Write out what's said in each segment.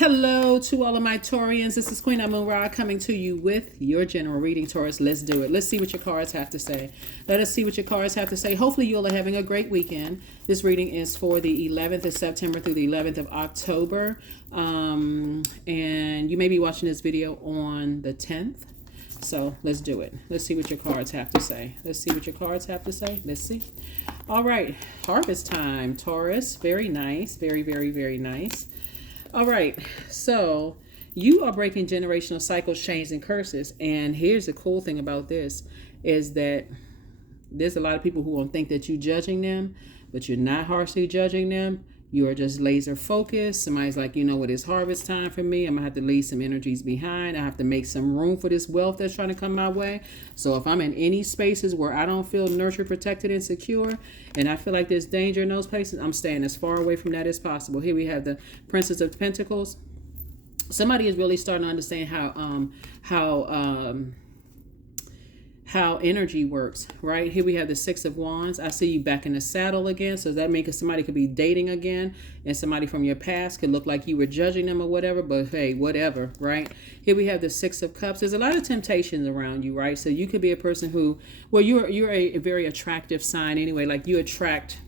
Hello to all of my Taurians. This is Queen Amun Ra coming to you with your general reading, Taurus. Let's do it. Let's see what your cards have to say. Let us see what your cards have to say. Hopefully you all are having a great weekend. This reading is for the 11th of September through the 11th of October. And you may be watching this video on the 10th. So let's do it. Let's see what your cards have to say. Let's see what your cards have to say. Let's see. All right. Harvest time, Taurus. Very nice. Very, very, very nice. All right, so you are breaking generational cycles, chains, and curses. And here's the cool thing about this is that there's a lot of people who won't think that you're judging them, but you're not harshly judging them. You are just laser focused. Somebody's like, you know what, it's harvest time for me. I'm going to have to leave some energies behind. I have to make some room for this wealth that's trying to come my way. So if I'm in any spaces where I don't feel nurtured, protected, and secure, and I feel like there's danger in those places, I'm staying as far away from that as possible. Here we have the Princess of Pentacles. Somebody is really starting to understand how energy works, right? Here we have the Six of Wands. I see you back in the saddle again. So that means somebody could be dating again, and somebody from your past could look like you were judging them or whatever, but hey, whatever, right? Here we have the Six of Cups. There's a lot of temptations around you, right? So you could be a person who, well, you're a very attractive sign anyway. Like you attract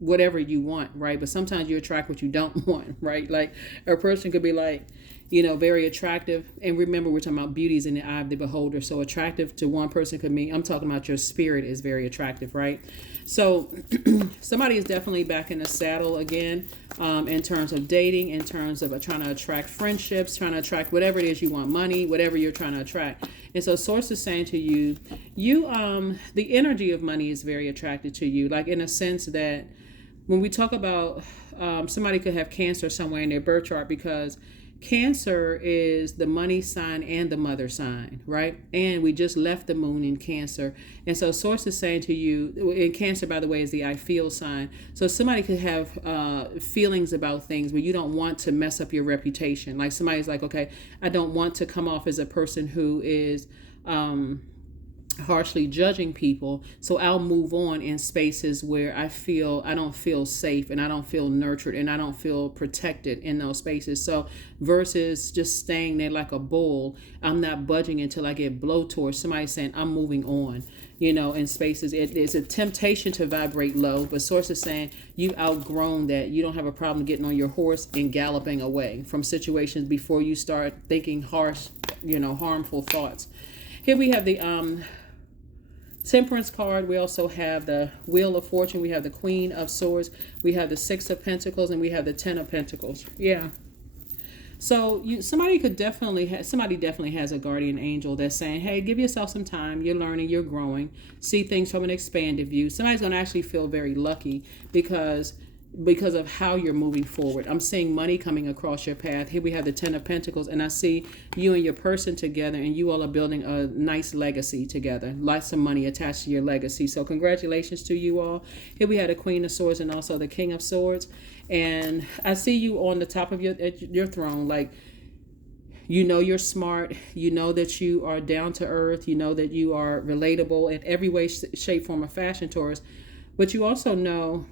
whatever you want, right? But sometimes you attract what you don't want, right? Like a person could be like, you know, very attractive. And remember, we're talking about beauty is in the eye of the beholder. So attractive to one person could mean, I'm talking about your spirit is very attractive, right? So somebody is definitely back in the saddle again, in terms of dating, in terms of trying to attract friendships, trying to attract whatever it is you want, money, whatever you're trying to attract. And so Source is saying to you, the energy of money is very attracted to you, like in a sense that when we talk about somebody could have Cancer somewhere in their birth chart, because Cancer is the money sign and the mother sign, right? And we just left the moon in Cancer. And so Source is saying to you, in Cancer, by the way, is the I feel sign. So somebody could have feelings about things where you don't want to mess up your reputation. Like somebody's like, okay, I don't want to come off as a person who is harshly judging people, so I'll move on in spaces where I don't feel safe, and I don't feel nurtured, and I don't feel protected in those spaces. So versus just staying there like a bull, I'm not budging until I get blowtorch. Somebody's saying I'm moving on, you know, in spaces. It's a temptation to vibrate low, but Source is saying you've outgrown that. You don't have a problem getting on your horse and galloping away from situations before you start thinking harsh, harmful thoughts. Here we have the Temperance card. We also have the Wheel of Fortune. We have the Queen of Swords. We have the Six of Pentacles, and we have the Ten of Pentacles. Yeah. So somebody definitely has a guardian angel that's saying, hey, give yourself some time. You're learning, you're growing. See things from an expanded view. Somebody's going to actually feel very lucky because of how you're moving forward. I'm seeing money coming across your path. Here we have the Ten of Pentacles, and I see you and your person together, and you all are building a nice legacy together. Lots of money attached to your legacy. So congratulations to you all. Here we have the Queen of Swords and also the King of Swords. And I see you on the top of your throne, like, you know you're smart. You know that you are down to earth. You know that you are relatable in every way, shape, form, or fashion, Taurus. But you also know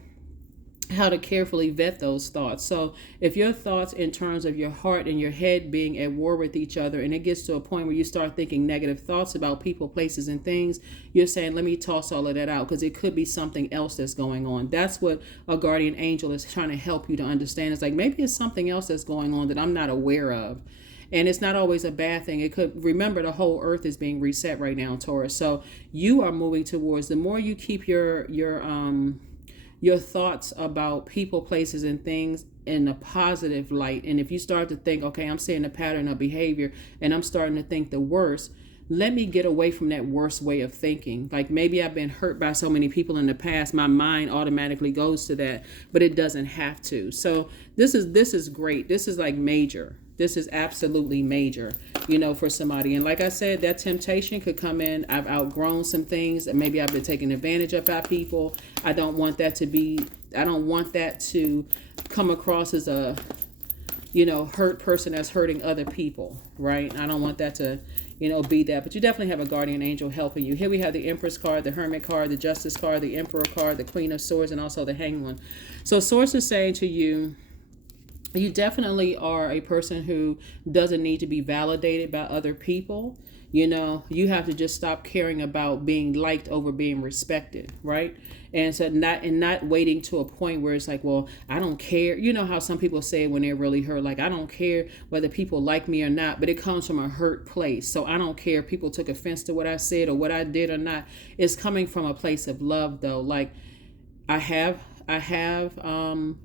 how to carefully vet those thoughts. So if your thoughts in terms of your heart and your head being at war with each other, and it gets to a point where you start thinking negative thoughts about people, places, and things, you're saying, let me toss all of that out, because it could be something else that's going on. That's what a guardian angel is trying to help you to understand. It's like, maybe it's something else that's going on that I'm not aware of. And it's not always a bad thing. It could, remember, the whole earth is being reset right now, Taurus. So you are moving towards, the more you keep your thoughts about people, places, and things in a positive light. And if you start to think, okay, I'm seeing a pattern of behavior and I'm starting to think the worst, let me get away from that worst way of thinking. Like, maybe I've been hurt by so many people in the past, my mind automatically goes to that, but it doesn't have to. So this is great. This is like major. This is absolutely major, for somebody. And like I said, that temptation could come in. I've outgrown some things, and maybe I've been taken advantage of by people. I don't want that to come across as a, hurt person that's hurting other people, right? I don't want that to, be that. But you definitely have a guardian angel helping you. Here we have the Empress card, the Hermit card, the Justice card, the Emperor card, the Queen of Swords, and also the Hanged One. So Source is saying to you, You definitely are a person who doesn't need to be validated by other people. You have to just stop caring about being liked over being respected, right? And so not waiting to a point where it's like, well, I don't care. You know how some people say when they're really hurt, like, I don't care whether people like me or not, but it comes from a hurt place. So I don't care if people took offense to what I said or what I did or not. It's coming from a place of love, though. Like, I have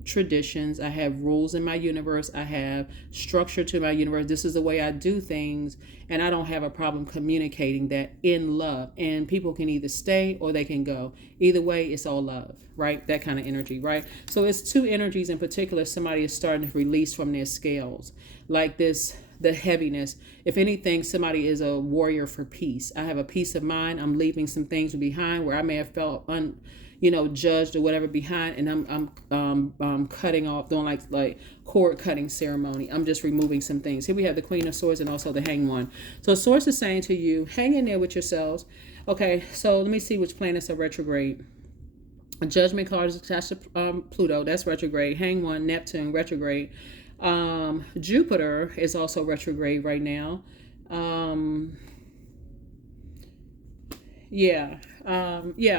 traditions. I have rules in my universe. I have structure to my universe. This is the way I do things, and I don't have a problem communicating that in love. And people can either stay or they can go. Either way, it's all love, right? That kind of energy, right? So it's two energies in particular. Somebody is starting to release from their scales, like this. The heaviness. If anything, somebody is a warrior for peace. I have a peace of mind. I'm leaving some things behind where I may have felt judged or whatever behind, and I'm cutting off, doing like cord cutting ceremony. I'm just removing some things. Here we have the Queen of Swords and also the Hanged One. So Source is saying to you, hang in there with yourselves. Okay, so let me see which planets are retrograde. A Judgment card is attached to Pluto. That's retrograde. Hanged One, Neptune, retrograde. Jupiter is also retrograde right now.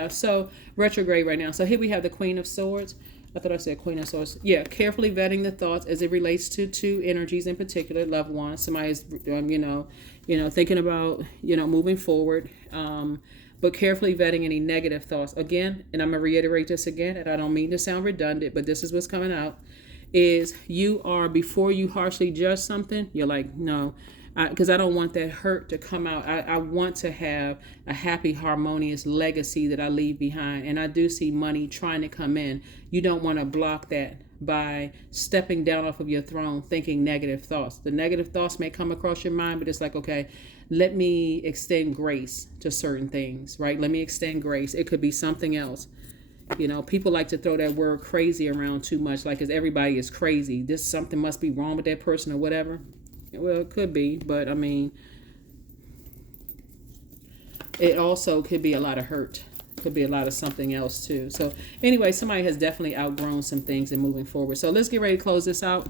So retrograde right now. So here we have the Queen of Swords. I thought I said Queen of Swords. Yeah, carefully vetting the thoughts as it relates to two energies in particular, loved ones. Somebody's, thinking about, moving forward. But carefully vetting any negative thoughts. Again, and I'm going to reiterate this again, and I don't mean to sound redundant, but this is what's coming out, is you are, before you harshly judge something, you're like, no, because I don't want that hurt to come out. I want to have a happy, harmonious legacy that I leave behind. And I do see money trying to come in. You don't want to block that by stepping down off of your throne thinking negative thoughts. The negative thoughts may come across your mind, but it's like, okay, let me extend grace to certain things, right? Let me extend grace. It could be something else. People like to throw that word crazy around too much, like, as everybody is crazy. This something must be wrong with that person or whatever. Well, it could be, but I mean, it also could be a lot of hurt. Could be a lot of something else too. So anyway, somebody has definitely outgrown some things and moving forward. So let's get ready to close this out.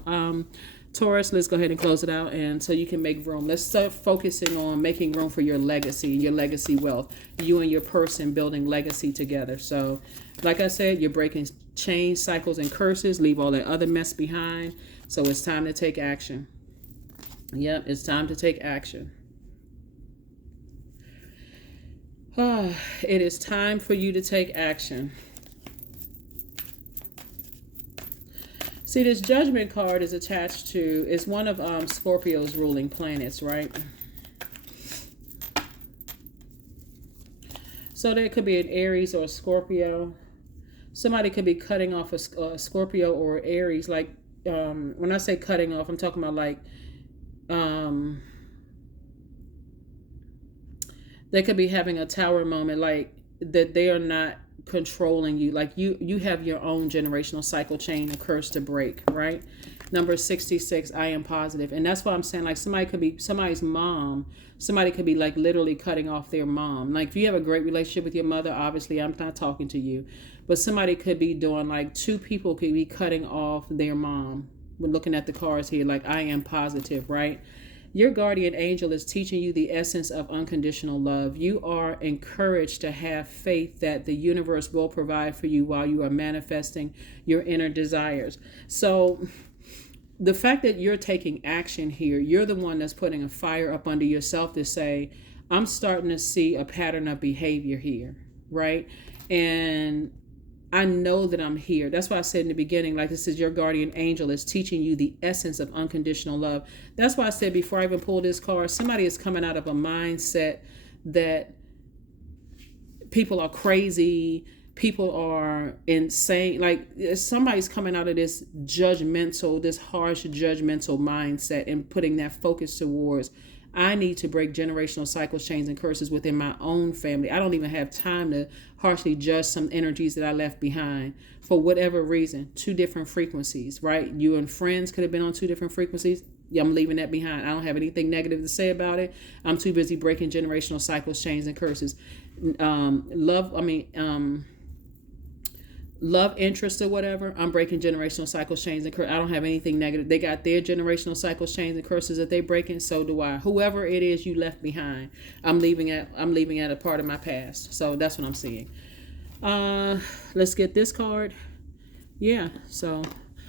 Taurus, let's go ahead and close it out, and so you can make room. Let's start focusing on making room for your legacy, your legacy wealth. You and your person building legacy together. So like I said, you're breaking chains, cycles, and curses. Leave all that other mess behind. So it's time to take action. Yep, it's time to take action. It is time for you to take action. See, this Judgment card is attached to, it's one of Scorpio's ruling planets, right? So there could be an Aries or a Scorpio. Somebody could be cutting off a Scorpio or Aries. Like, when I say cutting off, I'm talking about like, they could be having a tower moment, like that they are not controlling you. Like you have your own generational cycle chain, a curse to break, right? Number 66, I am positive. And that's why I'm saying, like, somebody could be somebody's mom. Somebody could be like literally cutting off their mom. Like, if you have a great relationship with your mother, obviously I'm not talking to you, but somebody could be doing, like, two people could be cutting off their mom. We're looking at the cards here, like, I am positive, right? Your guardian angel is teaching you the essence of unconditional love. You are encouraged to have faith that the universe will provide for you while you are manifesting your inner desires. So the fact that you're taking action here, you're the one that's putting a fire up under yourself to say, I'm starting to see a pattern of behavior here, right? And I know that I'm here. That's why I said in the beginning, like, this is your guardian angel is teaching you the essence of unconditional love. That's why I said before I even pulled this card, somebody is coming out of a mindset that people are crazy, people are insane. Like, somebody's coming out of this judgmental, this harsh judgmental mindset and putting that focus towards, I need to break generational cycles, chains, and curses within my own family. I don't even have time to harshly judge some energies that I left behind for whatever reason. Two different frequencies, right? You and friends could have been on two different frequencies. Yeah, I'm leaving that behind. I don't have anything negative to say about it. I'm too busy breaking generational cycles, chains, and curses. love interest or whatever, I'm breaking generational cycles, chains, and curses. I don't have anything negative. They got their generational cycles, chains, and curses that they breaking. So do I. Whoever it is you left behind, I'm leaving at a part of my past. So that's what I'm seeing. Let's get this card. Yeah. So